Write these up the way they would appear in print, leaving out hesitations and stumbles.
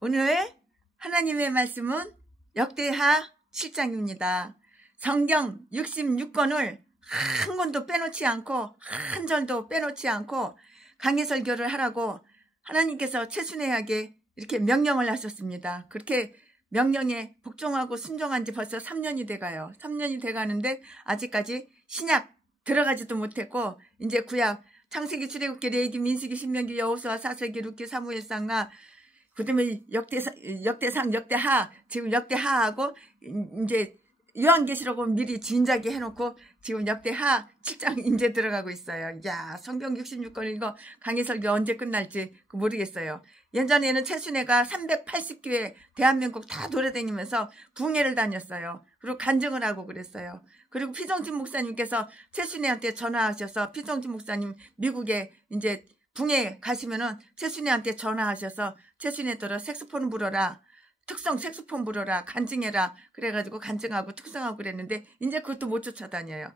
오늘 하나님의 말씀은 역대하 7장입니다. 성경 66권을 한 권도 빼놓지 않고 한 절도 빼놓지 않고 강해 설교를 하라고 하나님께서 최순애에게 이렇게 명령을 하셨습니다. 그렇게 명령에 복종하고 순종한 지 벌써 3년이 돼가요. 3년이 돼가는데 아직까지 신약 들어가지도 못했고 이제 구약 창세기, 출애굽기, 레위기, 민수기, 신명기, 여호수아, 사사기, 룻기, 사무엘상나 그다음에 역대상, 역대하, 지금 역대하하고 이제 요한계시록은 미리 진작에 해놓고 지금 역대하 7장 이제 들어가고 있어요. 야, 성경 66권 이거 강의 설교 언제 끝날지 모르겠어요. 예전에는 최순애가 380교회 대한민국 다 돌아다니면서 궁예를 다녔어요. 그리고 간증을 하고 그랬어요. 그리고 피정진 목사님께서 최순애한테 전화하셔서 피정진 목사님 미국에 이제 궁예 가시면은 최순애한테 전화하셔서 최순애더러 색소폰 불어라. 특성 색소폰 불어라. 간증해라. 그래가지고 간증하고 특성하고 그랬는데 이제 그것도 못 쫓아다녀요.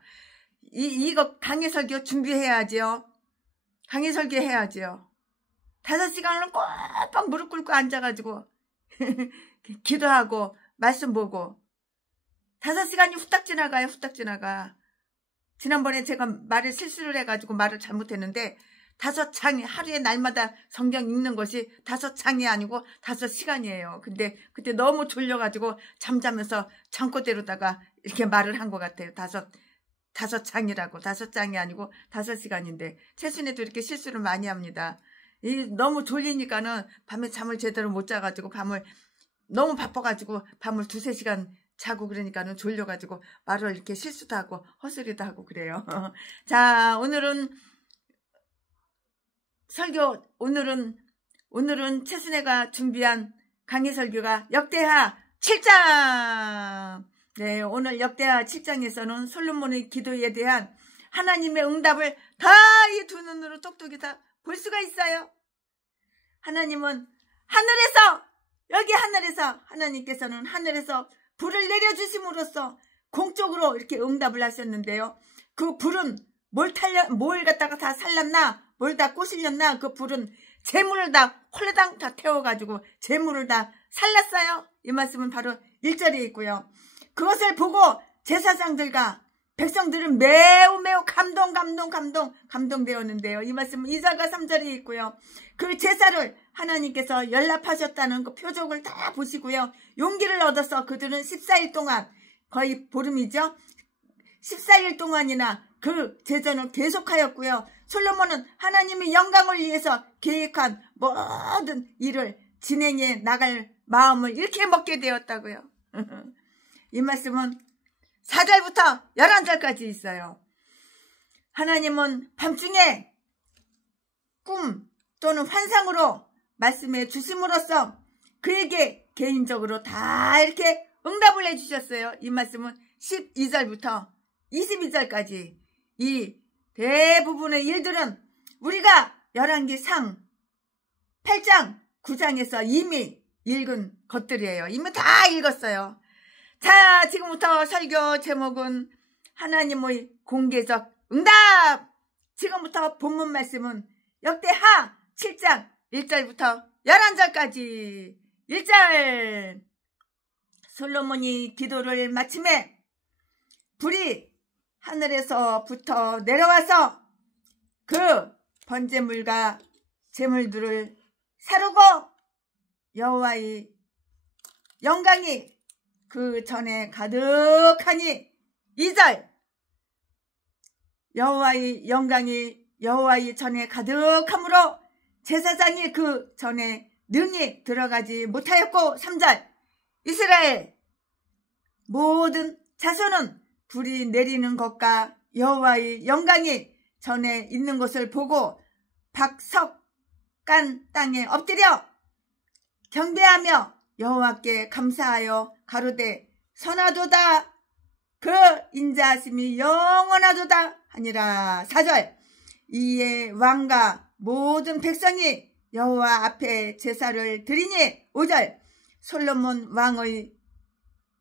이거 강의 설교 준비해야지요. 강의 설교 해야지요. 5시간을 꼬박 무릎 꿇고 앉아가지고 기도하고 말씀 보고 5시간이 후딱 지나가요. 후딱 지나가. 지난번에 제가 말을 실수를 해가지고 말을 잘못했는데 5장이 하루에 날마다 성경 읽는 것이 5장이 아니고 5시간이에요. 근데 그때 너무 졸려가지고 잠자면서 잠꼬대로다가 이렇게 말을 한 것 같아요. 5장이라고 5장이 아니고 5시간인데 최순애도 이렇게 실수를 많이 합니다. 너무 졸리니까는 밤에 잠을 제대로 못 자가지고 밤을 너무 바빠가지고 밤을 2-3시간 자고 그러니까는 졸려가지고 말을 이렇게 실수도 하고 헛소리도 하고 그래요. 자, 오늘은 설교, 오늘은 최순애가 준비한 강의 설교가 역대하 7장! 네, 오늘 역대하 7장에서는 솔로몬의 기도에 대한 하나님의 응답을 다 이 두 눈으로 똑똑히 다 볼 수가 있어요. 하나님은 하늘에서, 여기 하늘에서, 하나님께서는 하늘에서 불을 내려주심으로써 공적으로 이렇게 응답을 하셨는데요. 그 불은 뭘 갖다가 다 살랐나? 뭘 다 꼬실렸나? 그 불은 재물을 다 홀라당 다 태워가지고 재물을 다 살랐어요. 이 말씀은 바로 1절에 있고요. 그것을 보고 제사장들과 백성들은 매우 감동되었는데요. 이 말씀은 2절과 3절에 있고요. 그 제사를 하나님께서 연락하셨다는 그 표적을 다 보시고요. 용기를 얻어서 그들은 14일 동안 거의 보름이죠. 14일 동안이나 그 제전을 계속하였고요. 솔로몬은 하나님의 영광을 위해서 계획한 모든 일을 진행해 나갈 마음을 이렇게 먹게 되었다고요. 이 말씀은 4절부터 11절까지 있어요. 하나님은 밤중에 꿈 또는 환상으로 말씀해 주심으로써 그에게 개인적으로 다 이렇게 응답을 해주셨어요. 이 말씀은 12절부터 22절까지 이 대부분의 일들은 우리가 열왕기상 8장 9장에서 이미 읽은 것들이에요. 이미 다 읽었어요. 자, 지금부터 설교 제목은 하나님의 공개적 응답. 지금부터 본문 말씀은 역대하 7장 1절부터 11절까지. 1절, 솔로몬이 기도를 마침에 불이 하늘에서부터 내려와서 그 번제물과 제물들을 사르고 여호와의 영광이 그 전에 가득하니. 2절, 여호와의 영광이 여호와의 전에 가득하므로 제사장이 그 전에 능히 들어가지 못하였고. 3절, 이스라엘 모든 자손은 불이 내리는 것과 여호와의 영광이 전에 있는 것을 보고 박석간 땅에 엎드려 경배하며 여호와께 감사하여 가로되 선하도다 그 인자하심이 영원하도다 하니라. 4절, 이에 왕과 모든 백성이 여호와 앞에 제사를 드리니. 5절, 솔로몬 왕의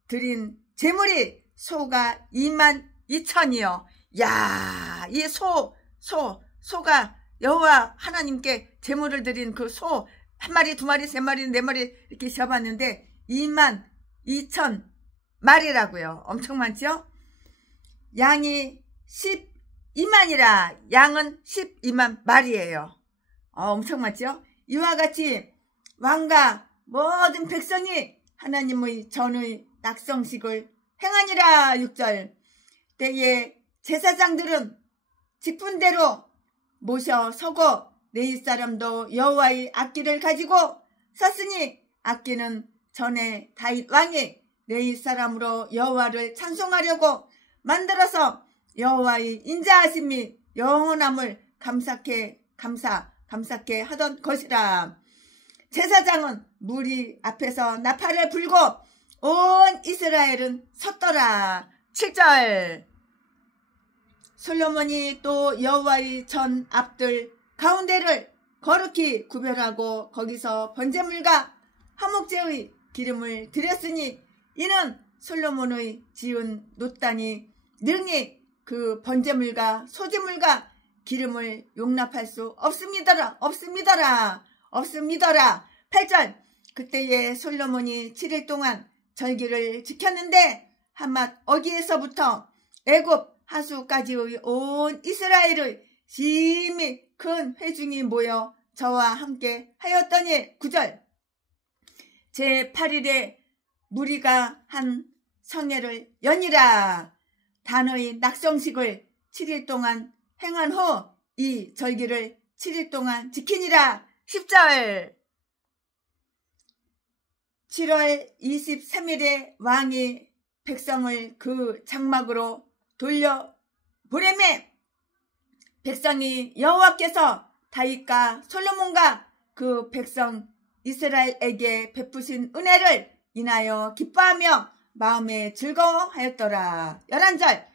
드린 제물이 소가 22,000이요. 야, 이 소가 여호와 하나님께 제물을 드린 그 소 한 마리, 두 마리, 세 마리, 네 마리 이렇게 재봤는데 22,000마리라고요. 엄청 많죠? 양이 12만이라 양은 12만 마리예요. 엄청 많죠? 이와 같이 왕과 모든 백성이 하나님의 전의 낙성식을 행하니라. 6절. 때에 제사장들은 직분대로 모셔 서고 내 이사람도 여호와의 악기를 가지고 섰으니 악기는 전에 다윗 왕이 내 이사람으로 여호와를 찬송하려고 만들어서 여호와의 인자하심이 영원함을 감사케 하던 것이라. 제사장은 무리 앞에서 나팔을 불고 온 이스라엘은 섰더라. 7절. 솔로몬이 또 여호와의 전 앞들 가운데를 거룩히 구별하고 거기서 번제물과 화목제의 기름을 드렸으니 이는 솔로몬의 지은 놋단이 능히 그 번제물과 소제물과 기름을 용납할 수 없습니다라. 8절. 그때에 솔로몬이 7일 동안 절기를 지켰는데 한맛 어기에서부터 애굽 하수까지의 온 이스라엘의 심히 큰 회중이 모여 저와 함께 하였더니 9절. 제8일에 무리가 한 성회를 여니라. 단의 낙성식을 7일 동안 행한 후 이 절기를 7일 동안 지키니라. 10절. 7월 23일에 왕이 백성을 그 장막으로 돌려보내매 백성이 여호와께서 다윗과 솔로몬과 그 백성 이스라엘에게 베푸신 은혜를 인하여 기뻐하며 마음에 즐거워하였더라. 11절.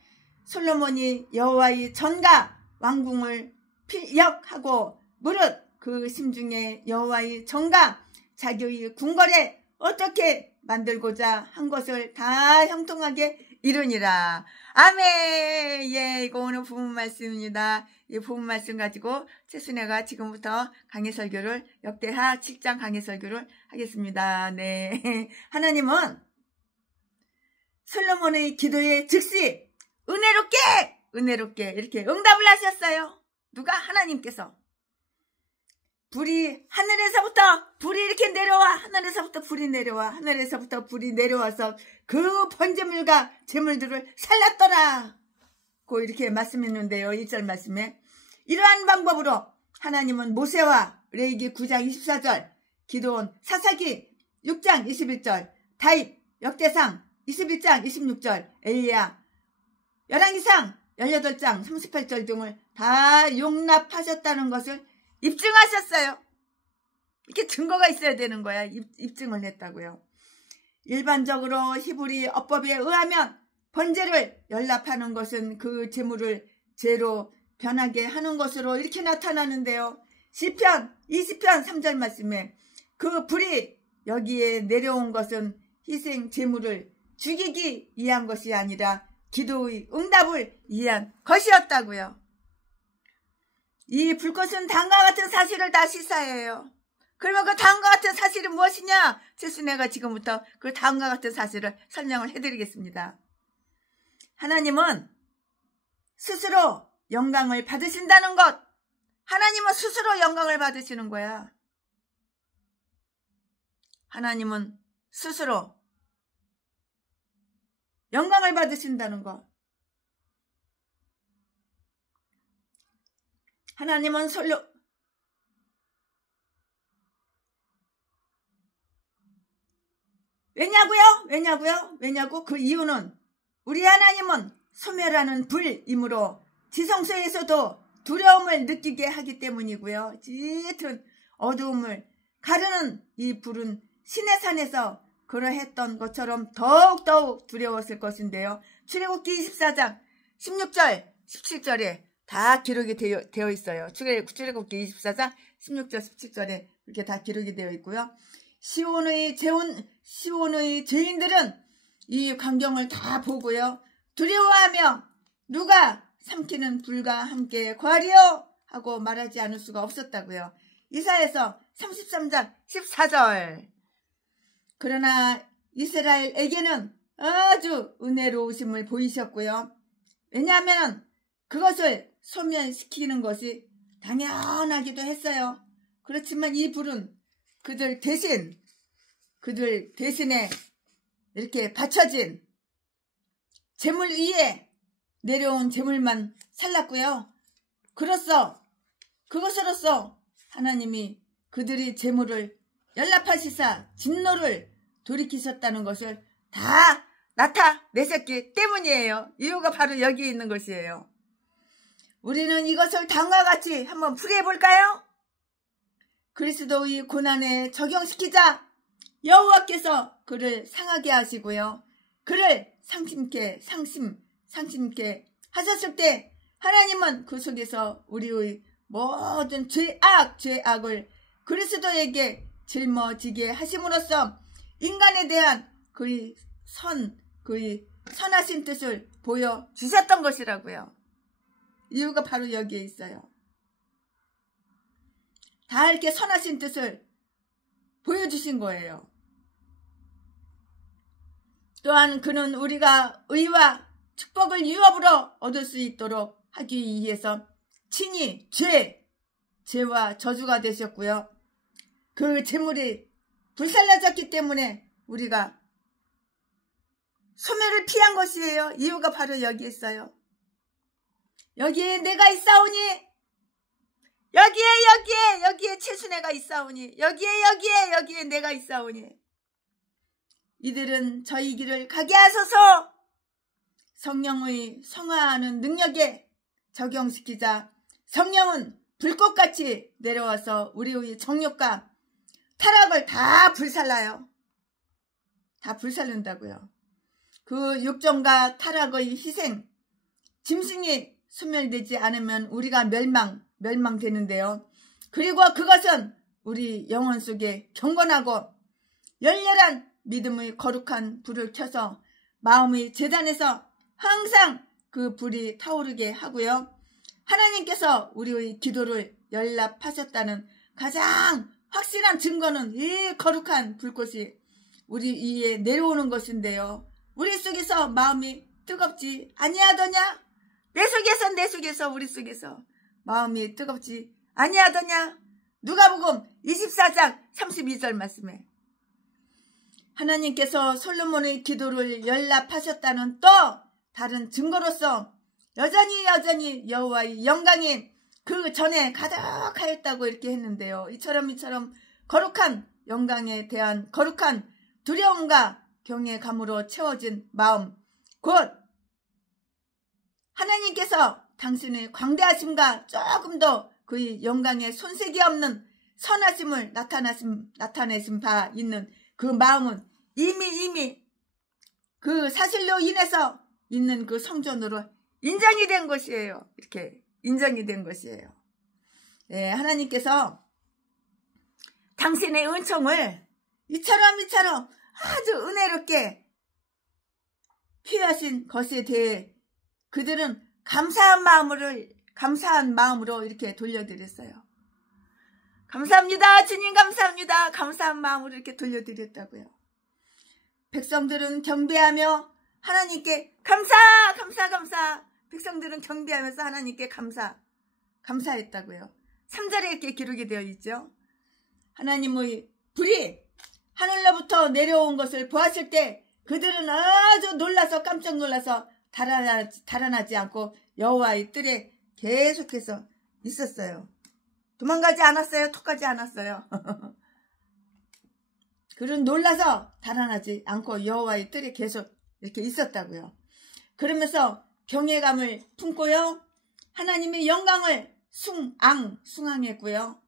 솔로몬이 여호와의 전과 왕궁을 필력하고 무릇 그 심중에 여호와의 전과 자기의 궁궐에 어떻게 만들고자 한 것을 다 형통하게 이루니라. 아멘. 예, 이거 오늘 부분 말씀입니다. 이 부분 말씀 가지고 최순애가 지금부터 강해 설교를 역대하 7장 강해 설교를 하겠습니다. 네. 하나님은 솔로몬의 기도에 즉시 은혜롭게 이렇게 응답을 하셨어요. 누가? 하나님께서. 불이 하늘에서부터 불이 이렇게 내려와. 하늘에서부터 불이 내려와서 그 번제물과 제물들을 살랐더라. 고 이렇게 말씀했는데요. 1절 말씀에 이러한 방법으로 하나님은 모세와 레위기 9장 24절, 기드온 사사기 6장 21절, 다윗 역대상 21장 26절, 엘리야 열왕기상 18장 38절 등을 다 용납하셨다는 것을 입증하셨어요. 이렇게 증거가 있어야 되는 거야. 입증을 했다고요. 일반적으로 히브리 어법에 의하면 번제를 연납하는 것은 그 제물을 죄로 변하게 하는 것으로 이렇게 나타나는데요. 시편 20편 3절 말씀에 그 불이 여기에 내려온 것은 희생 제물을 죽이기 위한 것이 아니라 기도의 응답을 위한 것이었다고요. 이 불꽃은 다음과 같은 사실을 다 시사해요. 그러면 그 다음과 같은 사실은 무엇이냐? 최순애가 지금부터 그 다음과 같은 사실을 설명을 해드리겠습니다. 하나님은 스스로 영광을 받으신다는 것. 하나님은 스스로 영광을 받으시는 거야. 하나님은 스스로 영광을 받으신다는 것. 하나님은 왜냐고? 그 이유는 우리 하나님은 소멸하는 불이므로 지성소에서도 두려움을 느끼게 하기 때문이고요. 짙은 어두움을 가르는 이 불은 시내산에서 그러했던 것처럼 더욱 두려웠을 것인데요. 출애굽기 24장 16절 17절에 다 기록이 되어 있어요. 출애굽기 24장 16절 17절에 이렇게 다 기록이 되어 있고요. 시온의 죄인들은 이 광경을 다 보고요. 두려워하며 누가 삼키는 불과 함께 거하리요 하고 말하지 않을 수가 없었다고요. 이사야서 33장 14절. 그러나 이스라엘에게는 아주 은혜로우심을 보이셨고요. 왜냐하면 그것을 소멸시키는 것이 당연하기도 했어요. 그렇지만 이 불은 그들 대신에 이렇게 바쳐진 재물 위에 내려온 재물만 살랐고요. 그것으로서 하나님이 그들이 재물을 연락하시사 진노를 돌이키셨다는 것을 다 나타내셨기 때문이에요. 이유가 바로 여기 있는 것이에요. 우리는 이것을 다음과 같이 한번 풀이해 볼까요? 그리스도의 고난에 적용시키자 여호와께서 그를 상하게 하시고요. 그를 상심케 하셨을 때 하나님은 그 속에서 우리의 모든 죄악을 그리스도에게 짊어지게 하심으로써 인간에 대한 그의 선하신 뜻을 보여주셨던 것이라고요. 이유가 바로 여기에 있어요. 다 이렇게 선하신 뜻을 보여주신 거예요. 또한 그는 우리가 의와 축복을 유업으로 얻을 수 있도록 하기 위해서 친히 죄와 저주가 되셨고요. 그 재물이 불살라졌기 때문에 우리가 소멸을 피한 것이에요. 이유가 바로 여기에 있어요. 여기에 내가 있사오니, 여기에 최순애가 있사오니, 여기에 내가 있사오니, 이들은 저희 길을 가게 하소서. 성령의 성화하는 능력에 적용시키자 성령은 불꽃같이 내려와서 우리의 정욕과 타락을 다 불살라요. 다 불살른다고요. 그 육정과 타락의 희생, 짐승이 소멸되지 않으면 우리가 멸망되는데요. 그리고 그것은 우리 영혼 속에 경건하고 열렬한 믿음의 거룩한 불을 켜서 마음의 제단에서 항상 그 불이 타오르게 하고요. 하나님께서 우리의 기도를 연락하셨다는 가장 확실한 증거는 이 거룩한 불꽃이 우리 위에 내려오는 것인데요. 우리 속에서 마음이 뜨겁지 아니하더냐? 내 속에서 우리 속에서 마음이 뜨겁지 아니하더냐? 누가복음 24장 32절 말씀에 하나님께서 솔로몬의 기도를 연락하셨다는 또 다른 증거로서 여전히 여호와의 영광이 그 전에 가득하였다고 이렇게 했는데요. 이처럼 거룩한 영광에 대한 거룩한 두려움과 경외감으로 채워진 마음, 곧 하나님께서 당신의 광대하심과 조금 더 그의 영광에 손색이 없는 선하심을 나타내신 바 있는 그 마음은 이미 그 사실로 인해서 있는 그 성전으로 인정이 된 것이에요. 이렇게 인정이 된 것이에요. 네, 하나님께서 당신의 은총을 이처럼 아주 은혜롭게 피하신 것에 대해 그들은 감사한 마음으로 이렇게 돌려드렸어요. 감사합니다. 주님 감사합니다. 감사한 마음으로 이렇게 돌려드렸다고요. 백성들은 경배하며 하나님께 감사. 백성들은 경배하면서 하나님께 감사했다고요. 3절에 이렇게 기록이 되어 있죠. 하나님의 불이 하늘로부터 내려온 것을 보았을 때 그들은 아주 놀라서 깜짝 놀라서 달아나지 않고 여호와의 뜰에 계속해서 있었어요. 도망가지 않았어요. 톡하지 않았어요. 그런 놀라서 달아나지 않고 여호와의 뜰에 계속 이렇게 있었다고요. 그러면서 경외감을 품고요. 하나님의 영광을 숭앙했고요.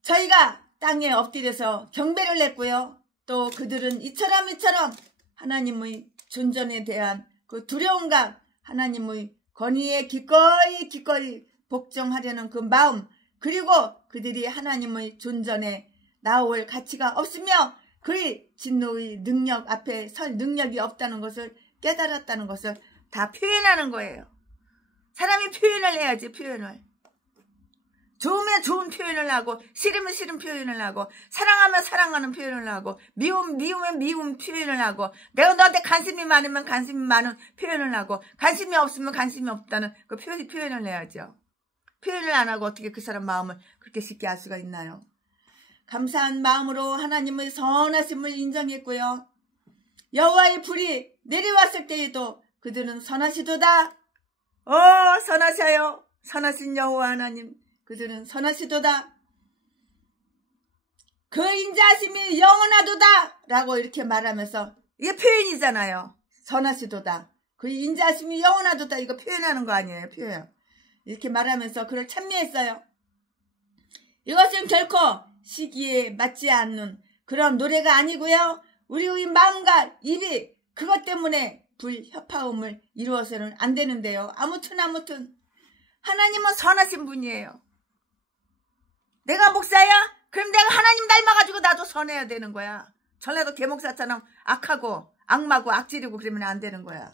저희가 땅에 엎드려서 경배를 했고요. 또 그들은 이처럼 하나님의 존전에 대한 그 두려움과 하나님의 권위에 기꺼이 복종하려는 그 마음, 그리고 그들이 하나님의 존전에 나올 가치가 없으며 그의 진노의 능력 앞에 설 능력이 없다는 것을 깨달았다는 것을 다 표현하는 거예요. 사람이 표현을 해야지, 표현을. 좋으면 좋은 표현을 하고 싫으면 싫은 표현을 하고 사랑하면 사랑하는 표현을 하고 미우면 미움 표현을 하고 내가 너한테 관심이 많으면 관심이 많은 표현을 하고 관심이 없으면 관심이 없다는 그 표현을 해야죠. 표현을 안 하고 어떻게 그 사람 마음을 그렇게 쉽게 알 수가 있나요? 감사한 마음으로 하나님의 선하심을 인정했고요. 여호와의 불이 내려왔을 때에도 그들은 선하시도다. 선하셔요. 선하신 여호와 하나님, 그들은 선하시도다. 그 인자하심이 영원하도다 라고 이렇게 말하면서, 이게 표현이잖아요. 선하시도다. 그 인자하심이 영원하도다, 이거 표현하는 거 아니에요. 표현. 이렇게 말하면서 그를 찬미했어요. 이것은 결코 시기에 맞지 않는 그런 노래가 아니고요. 우리의 마음과 입이 그것 때문에 불협화음을 이루어서는 안 되는데요. 아무튼 하나님은 선하신 분이에요. 내가 목사야? 그럼 내가 하나님 닮아가지고 나도 선해야 되는 거야. 전에도 개목사처럼 악하고 악마고 악질이고 그러면 안 되는 거야.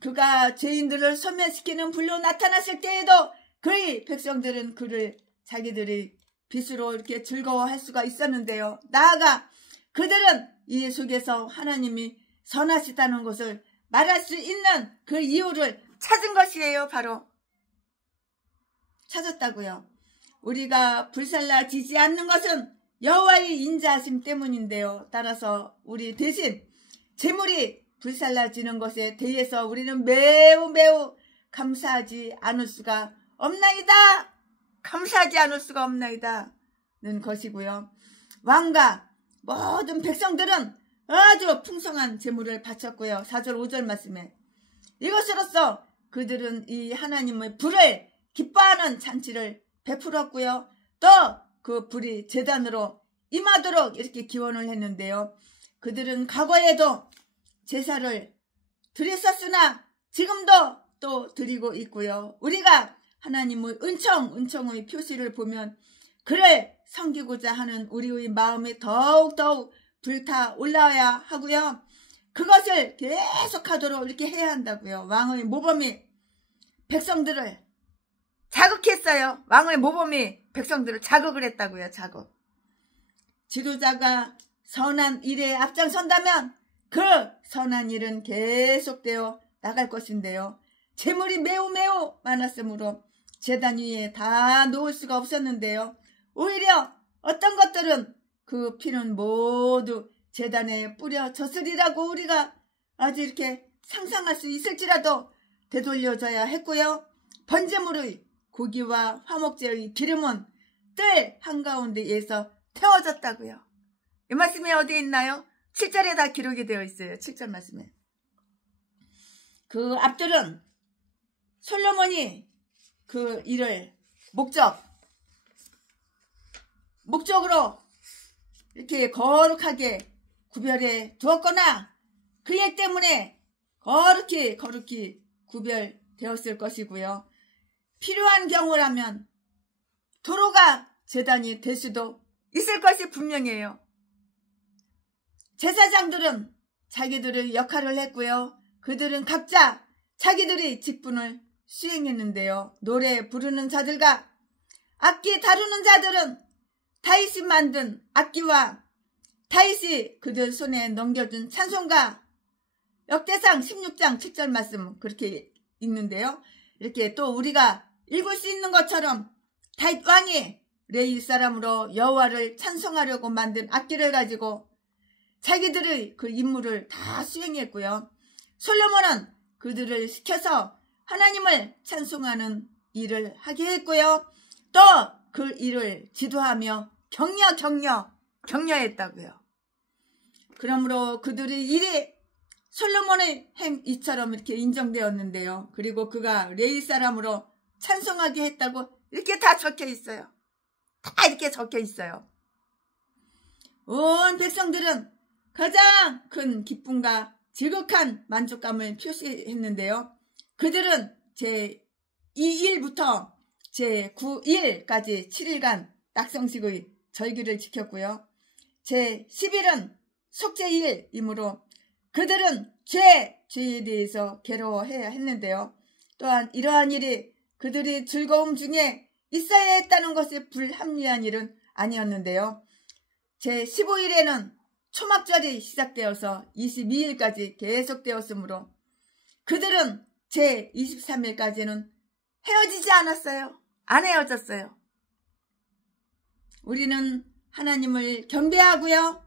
그가 죄인들을 소멸시키는 불로 나타났을 때에도 그의 백성들은 그를 자기들의 빛으로 이렇게 즐거워할 수가 있었는데요. 나아가 그들은 이 속에서 하나님이 선하시다는 것을 말할 수 있는 그 이유를 찾은 것이에요. 바로 찾았다고요. 우리가 불살라지지 않는 것은 여호와의 인자하심 때문인데요. 따라서 우리 대신 재물이 불살라지는 것에 대해서 우리는 매우 감사하지 않을 수가 없나이다. 감사하지 않을 수가 없나이다 는 것이고요. 왕과 모든 백성들은 아주 풍성한 재물을 바쳤고요. 4절 5절 말씀에 이것으로써 그들은 이 하나님의 불을 기뻐하는 잔치를 베풀었고요. 또 그 불이 제단으로 임하도록 이렇게 기원을 했는데요. 그들은 과거에도 제사를 드렸었으나 지금도 또 드리고 있고요. 우리가 하나님의 은총의 표시를 보면 그를 섬기고자 하는 우리의 마음이 더욱더욱 불타 올라와야 하고요. 그것을 계속하도록 이렇게 해야 한다고요. 왕의 모범이 백성들을 자극했어요. 왕의 모범이 백성들을 자극을 했다고요. 자극. 지도자가 선한 일에 앞장선다면 그 선한 일은 계속되어 나갈 것인데요. 재물이 매우 많았으므로 제단 위에 다 놓을 수가 없었는데요. 오히려 어떤 것들은 그 피는 모두 제단에 뿌려졌으리라고 우리가 아주 이렇게 상상할 수 있을지라도 되돌려져야 했고요. 번제물의 고기와 화목제의 기름은 뜰 한가운데에서 태워졌다고요. 이 말씀이 어디에 있나요? 7절에 다 기록이 되어 있어요. 7절 말씀에. 그 앞들은 솔로몬이 그 일을 목적으로 이렇게 거룩하게 구별해 두었거나 그 일 때문에 거룩히 구별되었을 것이고요. 필요한 경우라면 도로가 제단이 될 수도 있을 것이 분명해요. 제사장들은 자기들의 역할을 했고요. 그들은 각자 자기들의 직분을 수행했는데요. 노래 부르는 자들과 악기 다루는 자들은 다윗이 만든 악기와 다윗이 그들 손에 넘겨준 찬송가, 역대상 16장 7절 말씀 그렇게 읽는데요. 이렇게 또 우리가 읽을 수 있는 것처럼 다윗 왕이 레위 사람으로 여호와를 찬송하려고 만든 악기를 가지고 자기들의 그 임무를 다 수행했고요. 솔로몬은 그들을 시켜서 하나님을 찬송하는 일을 하게 했고요. 또 그 일을 지도하며 격려했다고요. 그러므로 그들의 일이 솔로몬의 행위처럼 이렇게 인정되었는데요. 그리고 그가 레위 사람으로 찬송하게 했다고 이렇게 다 적혀 있어요. 다 이렇게 적혀 있어요. 온 백성들은 가장 큰 기쁨과 지극한 만족감을 표시했는데요. 그들은 제2일부터 제9일까지 7일간 낙성식의 절기를 지켰고요. 제10일은 속죄일이므로 그들은 죄에 대해서 괴로워해야 했는데요. 또한 이러한 일이 그들이 즐거움 중에 있어야 했다는 것이 불합리한 일은 아니었는데요. 제15일에는 초막절이 시작되어서 22일까지 계속되었으므로 그들은 제23일까지는 헤어지지 않았어요. 안 헤어졌어요. 우리는 하나님을 경배하고요.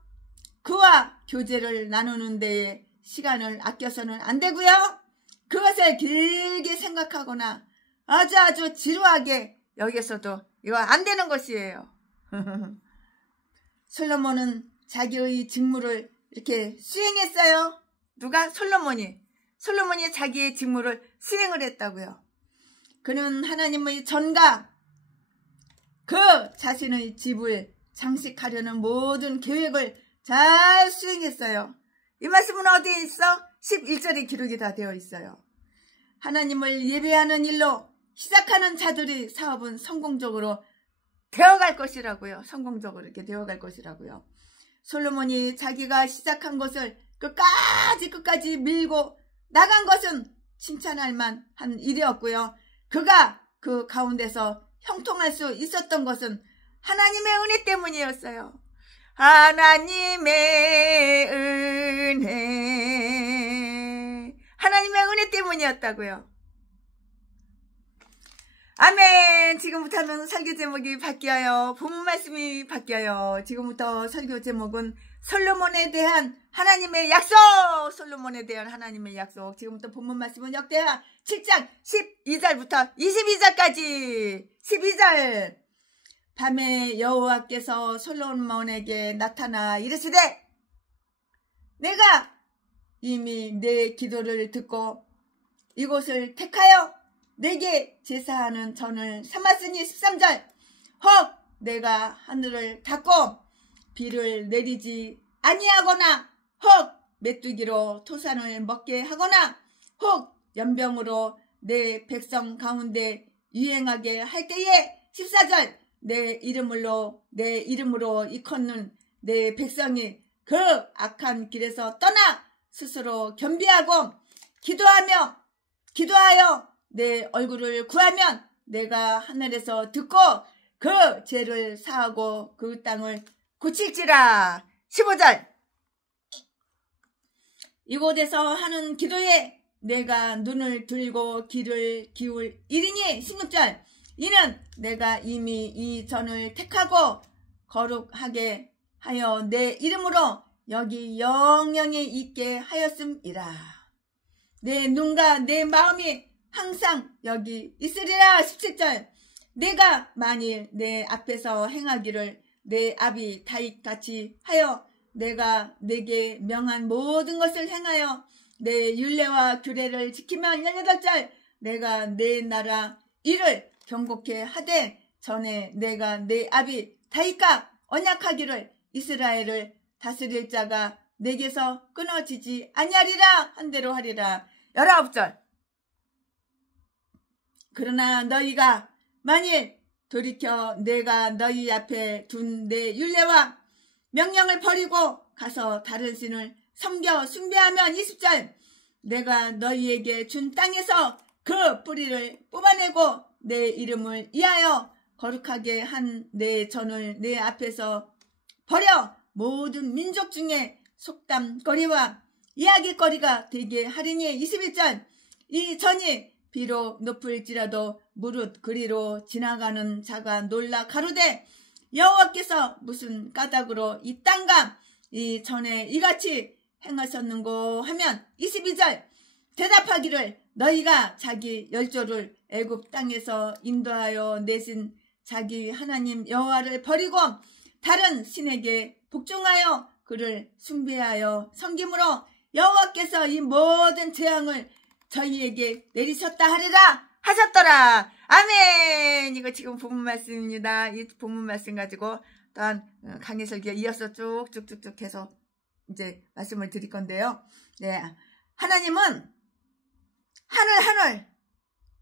그와 교제를 나누는 데에 시간을 아껴서는 안 되고요. 그것을 길게 생각하거나 아주 지루하게 여기서도 이거 안 되는 것이에요. 솔로몬은 자기의 직무를 이렇게 수행했어요. 누가? 솔로몬이 자기의 직무를 수행을 했다고요. 그는 하나님의 전가, 그 자신의 집을 장식하려는 모든 계획을 잘 수행했어요. 이 말씀은 어디에 있어? 11절에 기록이 다 되어 있어요. 하나님을 예배하는 일로 시작하는 자들의 사업은 성공적으로 되어갈 것이라고요. 성공적으로 이렇게 되어갈 것이라고요. 솔로몬이 자기가 시작한 것을 끝까지 밀고 나간 것은 칭찬할 만한 일이었고요. 그가 그 가운데서 형통할 수 있었던 것은 하나님의 은혜 때문이었어요. 하나님의 은혜 때문이었다고요. 아멘. 지금부터는 설교 제목이 바뀌어요. 본문 말씀이 바뀌어요. 지금부터 설교 제목은 솔로몬에 대한 하나님의 약속! 솔로몬에 대한 하나님의 약속. 지금부터 본문 말씀은 역대하 7장 12절부터 22절까지. 12절. 밤에 여호와께서 솔로몬에게 나타나 이르시되 내가 이미 내 기도를 듣고 이곳을 택하여 내게 제사하는 전을 삼았으니 13절. 혹 내가 하늘을 닫고 비를 내리지 아니하거나 혹 메뚜기로 토산을 먹게 하거나 혹 연병으로 내 백성 가운데 유행하게 할 때에 14절. 내 이름으로 일컫는 내 백성이 그 악한 길에서 떠나 스스로 겸비하고 기도하여 내 얼굴을 구하면 내가 하늘에서 듣고 그 죄를 사하고 그 땅을 고칠지라. 15절. 이곳에서 하는 기도에 내가 눈을 들고 귀를 기울이리니. 16절. 이는 내가 이미 이 전을 택하고 거룩하게 하여 내 이름으로 여기 영영에 있게 하였음이라. 내 눈과 내 마음이 항상 여기 있으리라. 17절. 내가 만일 내 앞에서 행하기를 내 아비 다윗같이 하여 내가 내게 명한 모든 것을 행하여 내 율례와 규례를 지키면. 18절. 내가 내 나라 일을 경고케 하되 전에 내가 내 아비 다윗과 언약하기를 이스라엘을 다스릴 자가 내게서 끊어지지 아니하리라 한 대로 하리라. 19절. 그러나 너희가 만일 돌이켜 내가 너희 앞에 둔 내 율례와 명령을 버리고 가서 다른 신을 섬겨 숭배하면. 20절. 내가 너희에게 준 땅에서 그 뿌리를 뽑아내고 내 이름을 위하여 거룩하게 한 내 전을 내 앞에서 버려 모든 민족 중에 속담거리와 이야기거리가 되게 하리니. 21절. 이 전이 비록 높을지라도 무릇 그리로 지나가는 자가 놀라 가로되 여호와께서 무슨 까닭으로 이 땅과 이 전에 이같이 행하셨는고 하면. 22절. 대답하기를 너희가 자기 열조를 애굽 땅에서 인도하여 내신 자기 하나님 여호와를 버리고 다른 신에게 복종하여 그를 숭배하여 섬김으로 여호와께서 이 모든 재앙을 저희에게 내리셨다 하리라 하셨더라. 아멘. 이거 지금 본문 말씀입니다. 이 본문 말씀 가지고 또한 강의 설교 이어서 쭉쭉쭉쭉 해서 이제 말씀을 드릴 건데요. 네, 하나님은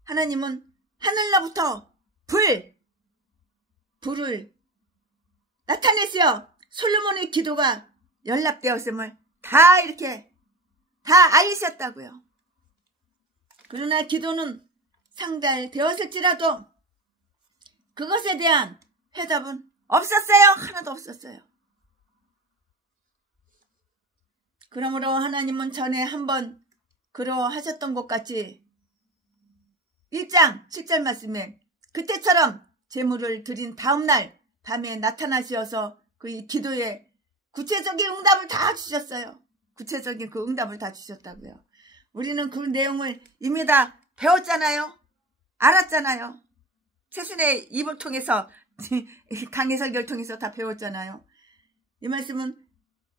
하나님은 하늘로부터 불을 나타내시어 솔로몬의 기도가 연락되었음을 다 이렇게 다 알리셨다고요. 그러나 기도는 상달되었을지라도 그것에 대한 해답은 없었어요. 하나도 없었어요. 그러므로 하나님은 전에 한번 그러하셨던 것 같이 1장 7절 말씀에 그때처럼 제물을 드린 다음날 밤에 나타나셔서 그 기도에 구체적인 응답을 다 주셨어요. 구체적인 그 응답을 다 주셨다고요. 우리는 그 내용을 이미 다 배웠잖아요. 알았잖아요. 최순의 입을 통해서 강해설교를 통해서 다 배웠잖아요. 이 말씀은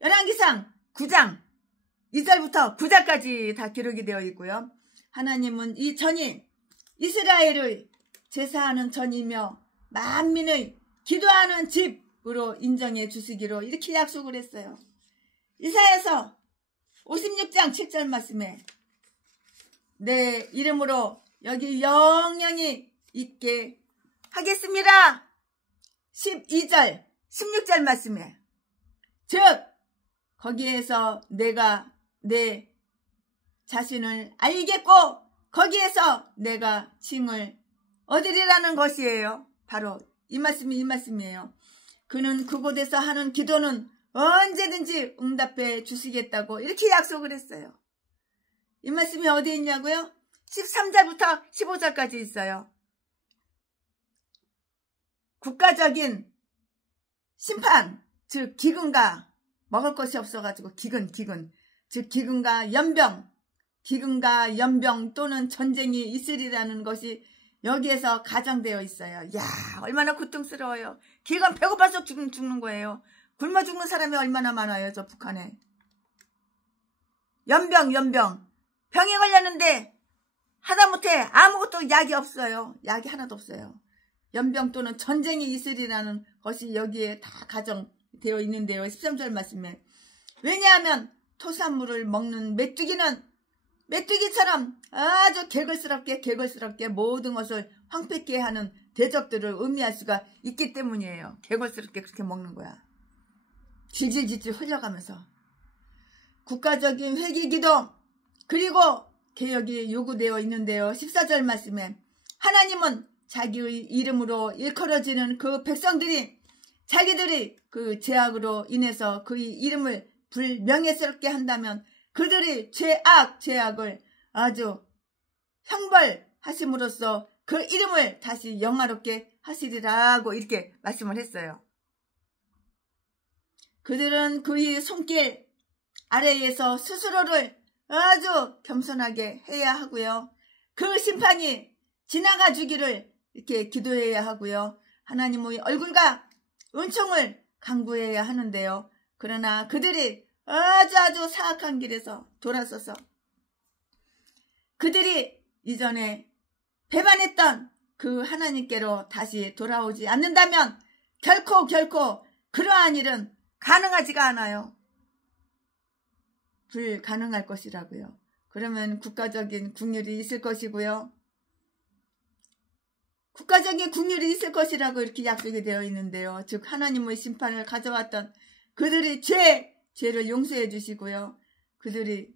열왕기상 9장 2절부터 9절까지 다 기록이 되어 있고요. 하나님은 이 전이 이스라엘의 제사하는 전이며 만민의 기도하는 집으로 인정해 주시기로 이렇게 약속을 했어요. 이사야서 56장 7절 말씀에 내 이름으로 여기 영영이 있게 하겠습니다. 12절 16절 말씀에 즉 거기에서 내가 내 자신을 알겠고 거기에서 내가 칭을 얻으리라는 것이에요. 바로 이 말씀이에요. 그는 그곳에서 하는 기도는 언제든지 응답해 주시겠다고 이렇게 약속을 했어요. 이 말씀이 어디에 있냐고요? 13절부터 15절까지 있어요. 국가적인 심판, 즉 기근과 먹을 것이 없어가지고 기근 즉 기근과 연병 또는 전쟁이 있으리라는 것이 여기에서 가정되어 있어요. 야, 얼마나 고통스러워요. 기근 배고파서 죽는 거예요. 굶어 죽는 사람이 얼마나 많아요, 저 북한에. 연병 병에 걸렸는데 하다못해 아무것도 약이 없어요. 약이 하나도 없어요. 연병 또는 전쟁이 있으리라는 것이 여기에 다 가정되어 있는데요. 13절 말씀에 왜냐하면 토산물을 먹는 메뚜기처럼 아주 개걸스럽게 모든 것을 황폐케 하는 대적들을 의미할 수가 있기 때문이에요. 개걸스럽게 그렇게 먹는 거야. 질질질질 흘려가면서. 국가적인 회개기도 그리고 개혁이 요구되어 있는데요. 14절 말씀에 하나님은 자기의 이름으로 일컬어지는 그 백성들이 자기들이 그 죄악으로 인해서 그의 이름을 불명예스럽게 한다면 그들이 죄악을 아주 형벌하심으로써 그 이름을 다시 영화롭게 하시리라고 이렇게 말씀을 했어요. 그들은 그의 손길 아래에서 스스로를 아주 겸손하게 해야 하고요. 그 심판이 지나가 주기를 이렇게 기도해야 하고요. 하나님의 얼굴과 은총을 간구해야 하는데요. 그러나 그들이 아주 사악한 길에서 돌아서서 그들이 이전에 배반했던 그 하나님께로 다시 돌아오지 않는다면 결코 그러한 일은 가능하지가 않아요. 불가능할 것이라고요. 그러면 국가적인 국률이 있을 것이고요. 국가적인 국률이 있을 것이라고 이렇게 약속이 되어 있는데요. 즉 하나님의 심판을 가져왔던 그들의 죄를 용서해 주시고요. 그들이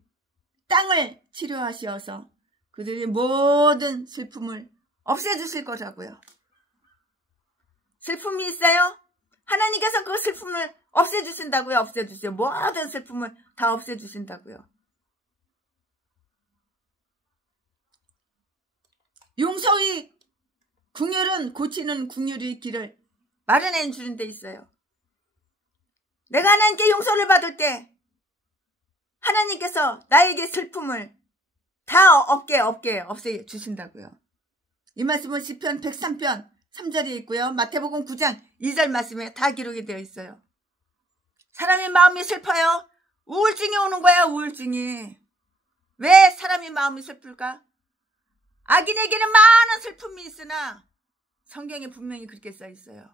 땅을 치료하시어서 그들의 모든 슬픔을 없애주실 거라고요. 슬픔이 있어요? 하나님께서 그 슬픔을 없애주신다고요. 없애주세요. 모든 슬픔을 다 없애주신다고요. 용서의 궁율은 고치는 궁율의 길을 마련해 주는 데 있어요. 내가 하나님께 용서를 받을 때 하나님께서 나에게 슬픔을 다 없애 주신다고요. 이 말씀은 시편 103편 3절에 있고요. 마태복음 9장 2절 말씀에 다 기록이 되어 있어요. 사람의 마음이 슬퍼요. 우울증이 오는 거야. 우울증이. 왜 사람의 마음이 슬플까? 악인에게는 많은 슬픔이 있으나 성경에 분명히 그렇게 써 있어요.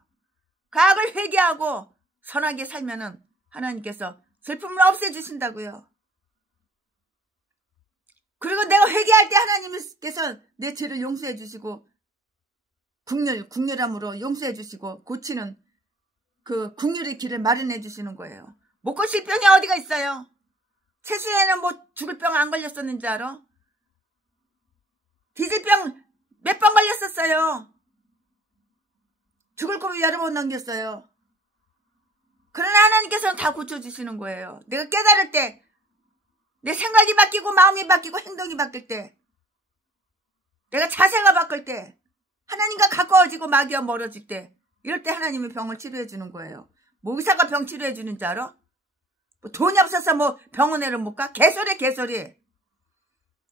악을 회개하고 선하게 살면은 하나님께서 슬픔을 없애주신다고요. 그리고 내가 회개할 때 하나님께서 내 죄를 용서해 주시고 국률함으로 용서해 주시고 고치는 그 국률의 길을 마련해 주시는 거예요. 못 고칠 병이 어디가 있어요? 최수에는 뭐 죽을 병 안 걸렸었는지 알아? 디질병 몇 번 걸렸었어요. 죽을 꿈을 여러 번 넘겼어요. 그러나 하나님께서는 다 고쳐주시는 거예요. 내가 깨달을 때, 내 생각이 바뀌고 마음이 바뀌고 행동이 바뀔 때, 내가 자세가 바뀔 때, 하나님과 가까워지고 마귀와 멀어질 때, 이럴 때 하나님이 병을 치료해 주는 거예요. 뭐 의사가 병 치료해 주는 줄 알아? 뭐 돈이 없어서 뭐 병원에를 못 가? 개소리 개소리.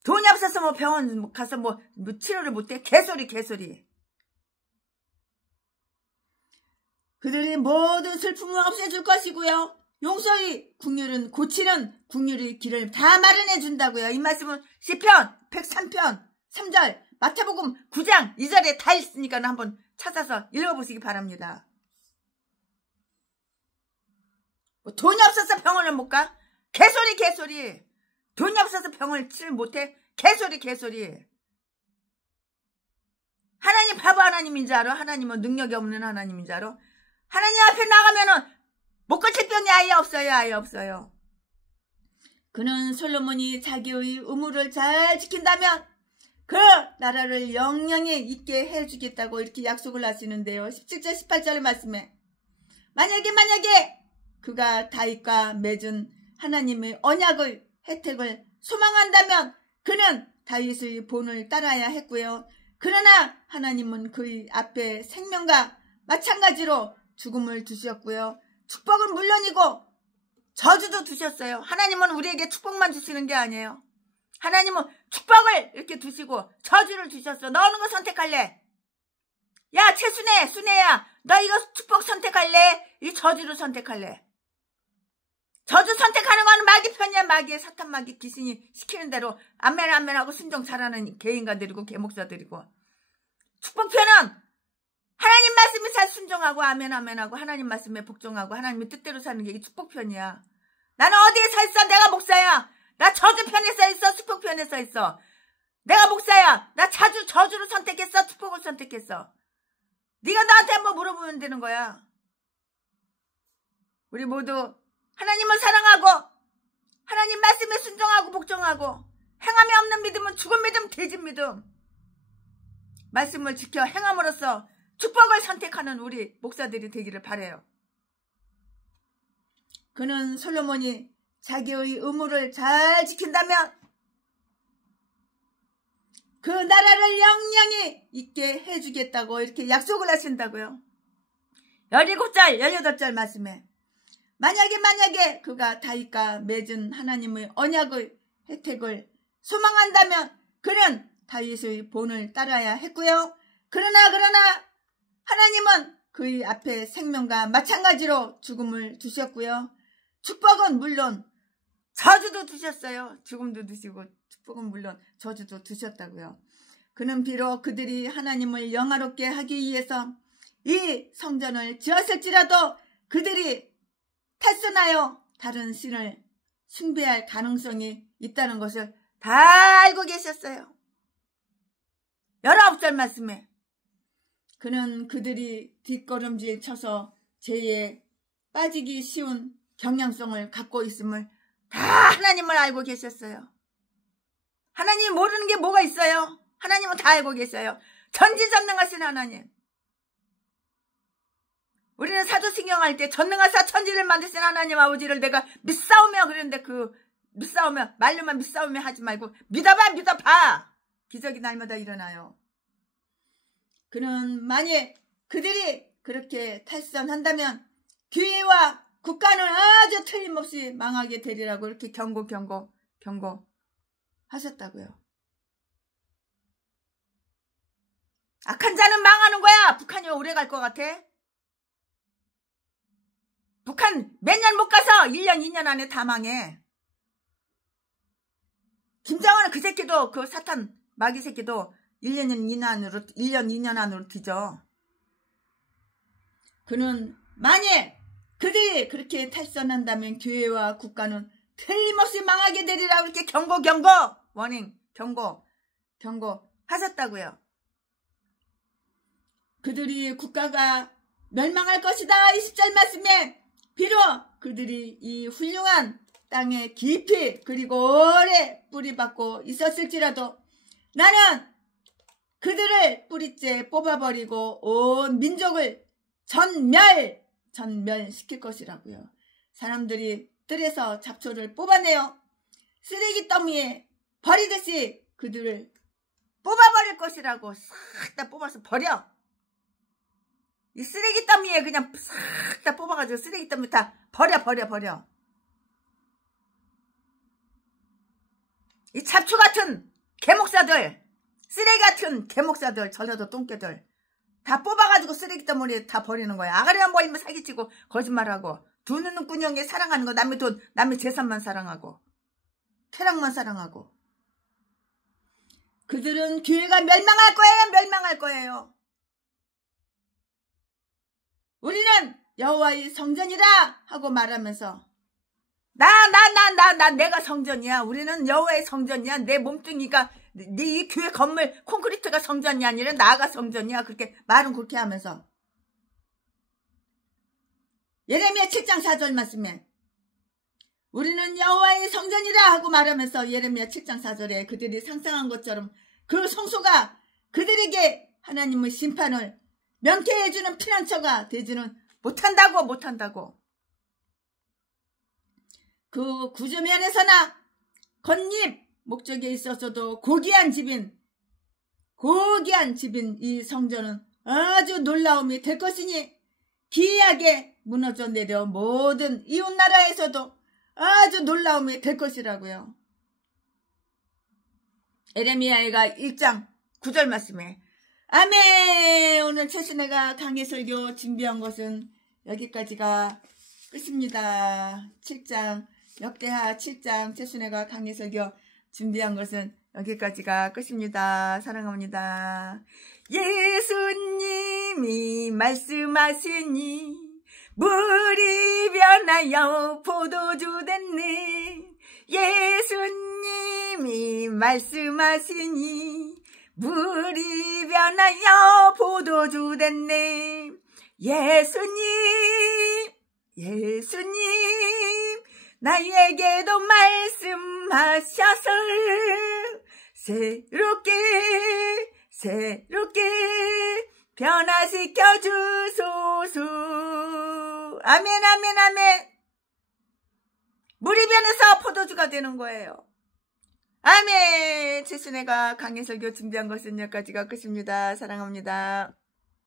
돈이 없어서 뭐 병원 가서 뭐 치료를 못 해? 개소리. 그들이 모든 슬픔을 없애줄 것이고요. 용서의 국률은 고치는 국률의 길을 다 마련해 준다고요. 이 말씀은 시편 103편 3절 마태복음 9장 2절에 다 있으니까 한번 찾아서 읽어보시기 바랍니다. 뭐 돈이 없어서 병원을 못 가? 개소리. 돈이 없어서 병을 치료 못해? 개소리. 하나님 바보 하나님인 줄 알아? 하나님은 능력이 없는 하나님인 줄 알아? 하나님 앞에 나가면은 못 고칠 병이 아예 없어요. 그는 솔로몬이 자기의 의무를 잘 지킨다면 그 나라를 영영히 있게 해주겠다고 이렇게 약속을 하시는데요. 17절 18절의 말씀에 만약에 그가 다윗과 맺은 하나님의 언약의 혜택을 소망한다면 그는 다윗의 본을 따라야 했고요. 그러나 하나님은 그의 앞에 생명과 마찬가지로 죽음을 두셨고요. 축복은 물론이고 저주도 두셨어요. 하나님은 우리에게 축복만 주시는 게 아니에요. 하나님은 축복을 이렇게 두시고 저주를 주셨어. 너 어느 거 선택할래? 야 순애야 너 이거 축복 선택할래? 이 저주를 선택할래? 저주 선택하는 거는 마귀 편이야. 마귀의 사탄 마귀 귀신이 시키는 대로 아멘 하고 순종 잘하는 개인가들이고 개목사들이고, 축복 편은 하나님 말씀에 잘 순종하고 아멘 하고 하나님 말씀에 복종하고 하나님의 뜻대로 사는 게 축복 편이야. 나는 어디에 서 있어? 내가 목사야. 나 저주 편에 서 있어? 축복 편에 서 있어? 내가 목사야. 나 저주를 선택했어? 축복을 선택했어? 네가 나한테 한번 물어보면 되는 거야. 우리 모두 하나님을 사랑하고 하나님 말씀에 순종하고 복종하고 행함이 없는 믿음은 죽은 믿음, 돼지 믿음. 말씀을 지켜 행함으로써 축복을 선택하는 우리 목사들이 되기를 바라요. 그는 솔로몬이 자기의 의무를 잘 지킨다면 그 나라를 영영히 있게 해주겠다고 이렇게 약속을 하신다고요. 17절 18절 말씀에 만약에 그가 다윗과 맺은 하나님의 언약의 혜택을 소망한다면 그는 다윗의 본을 따라야 했고요. 그러나 하나님은 그의 앞에 생명과 마찬가지로 죽음을 두셨고요. 축복은 물론 저주도 두셨어요. 죽음도 두시고 축복은 물론 저주도 두셨다고요. 그는 비록 그들이 하나님을 영화롭게 하기 위해서 이 성전을 지었을지라도 그들이 탈선하여 다른 신을 숭배할 가능성이 있다는 것을 다 알고 계셨어요. 19절 말씀에 그는 그들이 뒷걸음질 쳐서 죄에 빠지기 쉬운 경향성을 갖고 있음을 다 하나님을 알고 계셨어요. 하나님이 모르는 게 뭐가 있어요? 하나님은 다 알고 계셔요. 전지전능하신 하나님. 우리는 사도신경 할 때 전능하사 천지를 만드신 하나님 아버지를 내가 믿사오며 그랬는데 그 믿사오며 말로만 믿사오며 하지 말고 믿어봐. 기적이 날마다 일어나요. 그는 만약 그들이 그렇게 탈선한다면 교회와 국가는 아주 틀림없이 망하게 되리라고 이렇게 경고하셨다고요. 악한 자는 망하는 거야. 북한이 오래 갈 것 같아? 북한 몇 년 못 가서 1년 2년 안에 다 망해. 김정은은 그 새끼도 그 사탄 마귀 새끼도 1년 2년 안으로 뒤져. 그는 만약 그들이 그렇게 탈선한다면 교회와 국가는 틀림없이 망하게 되리라고 이렇게 워닝 경고하셨다고요. 그들이 국가가 멸망할 것이다. 20절 말씀에 비록 그들이 이 훌륭한 땅에 깊이 그리고 오래 뿌리박고 있었을지라도 나는 그들을 뿌리째 뽑아버리고 온 민족을 전멸시킬 것이라고요. 사람들이 뜰에서 잡초를 뽑아내어 쓰레기 더미에 버리듯이 그들을 뽑아버릴 것이라고. 싹 다 뽑아서 버려. 이 쓰레기 더미에 그냥 싹 다 뽑아가지고 쓰레기 더미 다 버려. 이 잡초 같은 개목사들, 쓰레기 같은 개목사들, 전라도 똥개들 다 뽑아가지고 쓰레기 더미에 다 버리는 거야. 아가리만 보이면 사기치고 거짓말하고 두 눈은 꾸녕에 사랑하는 거, 남의 돈, 남의 재산만 사랑하고 쾌락만 사랑하고. 그들은 교회가 멸망할 거예요. 우리는 여호와의 성전이라 하고 말하면서 내가 성전이야. 우리는 여호와의 성전이야. 내 몸뚱이가 네 교회 건물 콘크리트가 성전이 아니라 나가 성전이야. 그렇게 말은 그렇게 하면서 예레미야 7장 4절 말씀에 우리는 여호와의 성전이라 하고 말하면서 예레미야 7장 4절에 그들이 상상한 것처럼 그 성소가 그들에게 하나님의 심판을 명쾌해주는 피난처가 되지는 못한다고. 그 구조면에서나 겉잎 목적에 있어서도 고귀한 집인 이 성전은 아주 놀라움이 될 것이니 기이하게 무너져 내려 모든 이웃나라에서도 아주 놀라움이 될 것이라고요. 에레미야가 1장 9절 말씀에 아멘. 오늘 최순애가 강해설교 준비한 것은 여기까지가 끝입니다. 7장 역대하 7장 최순애가 강해설교 준비한 것은 여기까지가 끝입니다. 사랑합니다. 예수님이 말씀하시니 물이 변하여 포도주 됐네. 예수님이 말씀하시니 물이 변하여 포도주 됐네. 예수님 나에게도 말씀하셔서 새롭게 변화시켜 주소서. 아멘. 물이 변해서 포도주가 되는 거예요. 아멘. 최순애가 강해설교 준비한 것은 여기까지가 끝입니다. 사랑합니다.